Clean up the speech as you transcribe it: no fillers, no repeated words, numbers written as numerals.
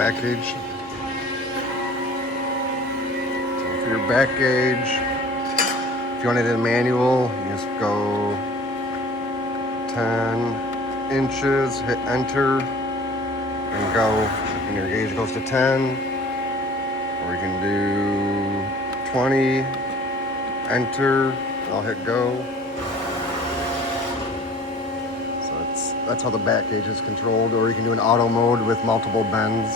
back gauge. So for your back gauge, if you want it in manual, you just go 10 inches, hit enter, and go, and your gauge goes to 10. Or you can do 20, enter, I'll hit go. So that's how the back gauge is controlled. Or you can do an auto mode with multiple bends.